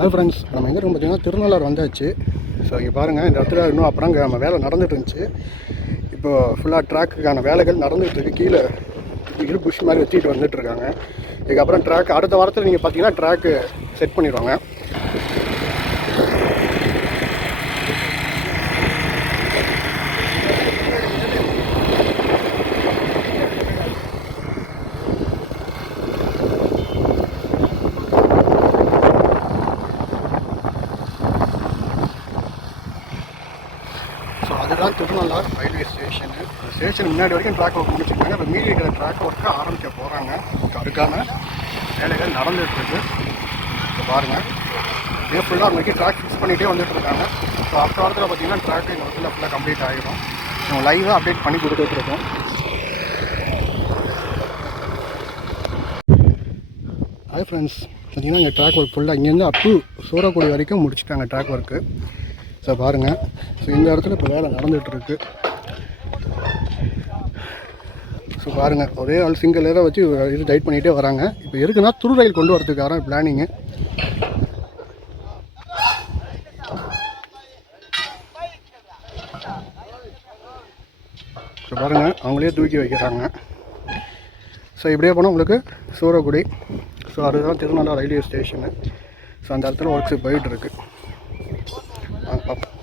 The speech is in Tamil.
ஹாய் ஃப்ரெண்ட்ஸ் நம்ம எங்கே இருக்கும் பார்த்தீங்கன்னா திருநள்ளாறு வந்தாச்சு. ஸோ இங்கே பாருங்கள் இந்த இடத்துல இன்னும் அப்புறம் நம்ம வேலை நடந்துட்டு இருந்துச்சு. இப்போ ஃபுல்லாக ட்ராக்குக்கான வேலைகள் நடந்துகிட்டு கீழே இரு புஷ் மாதிரி வச்சுக்கிட்டு வந்துட்டுருக்காங்க இதுக்கப்புறம் ட்ராக் அடுத்த வாரத்தில் நீங்கள் பார்த்தீங்கன்னா ட்ராக்கு செட் பண்ணிடுவாங்க. இதுதான் அதுதான் திருநள்ளார் ரயில்வே ஸ்டேஷனு ஸ்டேஷன் முன்னாடி வரைக்கும் ட்ராக் ஒர்க் முடிச்சிருக்காங்க. இப்போ மீதி இருக்கிற ட்ராக் ஒர்க்கை ஆரம்பிக்க போகிறாங்க அதுக்கான வேலைகள் நடந்துகிட்ருக்கு இப்போ பாருங்கள் இதே ஃபுல்லாக அன்றைக்கி ட்ராக் ஃபிக்ஸ் பண்ணிகிட்டே வந்துட்டுருக்காங்க ஸோ அடுத்த வாரத்தில் பார்த்தீங்கன்னா ட்ராக் இந்த இடத்துல ஃபுல்லாக கம்ப்ளீட் ஆகிடும் நம்ம லைவாக அப்டேட் பண்ணி கொடுத்துட்ருக்கோம் ஹாய் ஃப்ரெண்ட்ஸ் பார்த்தீங்கன்னா இங்கே ட்ராக் ஒர்க் ஃபுல்லாக இங்கேருந்து அப் சூரக்குடி வரைக்கும் முடிச்சிட்டாங்க ட்ராக் ஒர்க்கு ஸோ பாருங்கள் ஸோ இந்த இடத்துல இப்போ வேலை நடந்துகிட்ருக்கு. ஸோ பாருங்கள் ஒரே ஆள் சிங்கிள் இதை வச்சு இது டைட் பண்ணிகிட்டே வராங்க. இப்போ இருக்குன்னா துரு ரயில் கொண்டு வரதுக்கான பிளானிங்கு ஸோ பாருங்கள் அவங்களே தூக்கி வைக்கிறாங்க. ஸோ இப்படியே போனால் உங்களுக்கு சூரக்குடி. ஸோ அதுதான் திருநள்ளா ரயில்வே ஸ்டேஷனு ஸோ அந்த இடத்துல ஒர்க்ஸ் போயிட்டுருக்கு ครับ